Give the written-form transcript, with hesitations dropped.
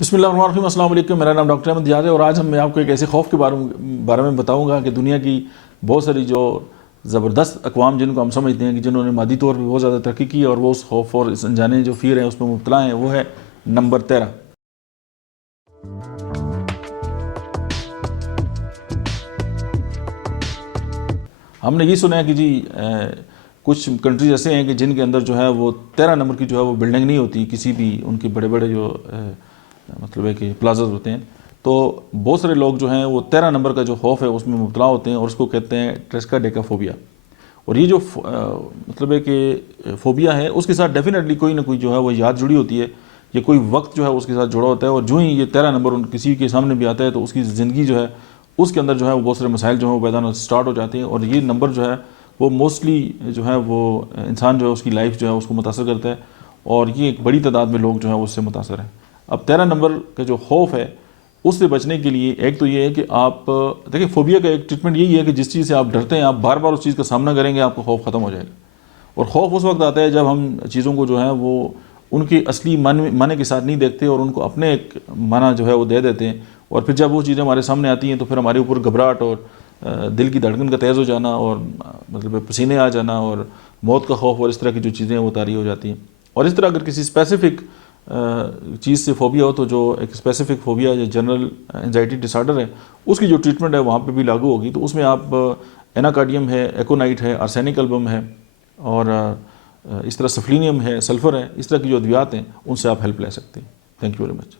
बिस्मिल्लाहिर्रहमानिर्रहीम, अस्सलाम वालेकुम। मेरा नाम डॉक्टर अहमद याद है और आज मैं आपको एक ऐसे खौफ के बारे में बताऊंगा कि दुनिया की बहुत सारी जो ज़बरदस्त अक़वाम जिनको हम समझते हैं कि जिन्होंने मादी तौर पर बहुत ज़्यादा तरक्की की और वो उस खौफ और इस अनजाने जो फ़ियर है उसमें मुब्तला हैं, वो है नंबर 13। हमने ये सुना है कि जी कुछ कंट्रीज ऐसे हैं कि जिनके अंदर जो है वो 13 नंबर की जो है वो बिल्डिंग नहीं होती, किसी भी उनके बड़े बड़े जो मतलब है कि प्लाजाज होते हैं। तो बहुत सारे लोग जो हैं वो 13 नंबर का जो खौफ है उसमें मुब्तला होते हैं और उसको कहते हैं ट्रेस्काडेकाफोबिया। और ये जो मतलब है कि फोबिया है उसके साथ डेफिनेटली कोई ना कोई जो है वो याद जुड़ी होती है, या कोई वक्त जो है उसके साथ जुड़ा होता है। और जो ही ये 13 नंबर किसी के सामने भी आता है तो उसकी ज़िंदगी जो है उसके अंदर जो है वो बहुत सारे मसाइल जो है वो पैदा होना स्टार्ट हो जाते हैं। और ये नंबर जो है वो मोस्टली जो है वो इंसान जो है उसकी लाइफ जो है उसको मुतासर करता है, और ये एक बड़ी तादाद में लोग जो है उससे मुतासर हैं। अब 13 नंबर का जो खौफ है उससे बचने के लिए एक तो ये है कि आप देखिए, फोबिया का एक ट्रीटमेंट यही है कि जिस चीज़ से आप डरते हैं आप बार बार उस चीज़ का सामना करेंगे, आपका खौफ ख़त्म हो जाएगा। और खौफ उस वक्त आता है जब हम चीज़ों को जो है वो उनके असली माने के साथ नहीं देखते और उनको अपने एक माना जो है वो दे देते हैं। और फिर जब वो चीज़ें हमारे सामने आती हैं तो फिर हमारे ऊपर घबराहट और दिल की धड़कन का तेज़ हो जाना और मतलब पसीने आ जाना और मौत का खौफ और इस तरह की जो चीज़ें वो तारी हो जाती हैं। और इस तरह अगर किसी स्पेसिफिक चीज़ से फोबिया हो तो जो एक स्पेसिफिक फोबिया या जनरल एंजाइटी डिसऑर्डर है उसकी जो ट्रीटमेंट है वहाँ पे भी लागू होगी। तो उसमें आप एनाकार्डियम है, एकोनाइट है, आर्सेनिक एल्बम है और इस तरह सफ्लिनियम है, सल्फ़र है, इस तरह की जो अद्वियात हैं उनसे आप हेल्प ले सकते हैं। Thank you very much.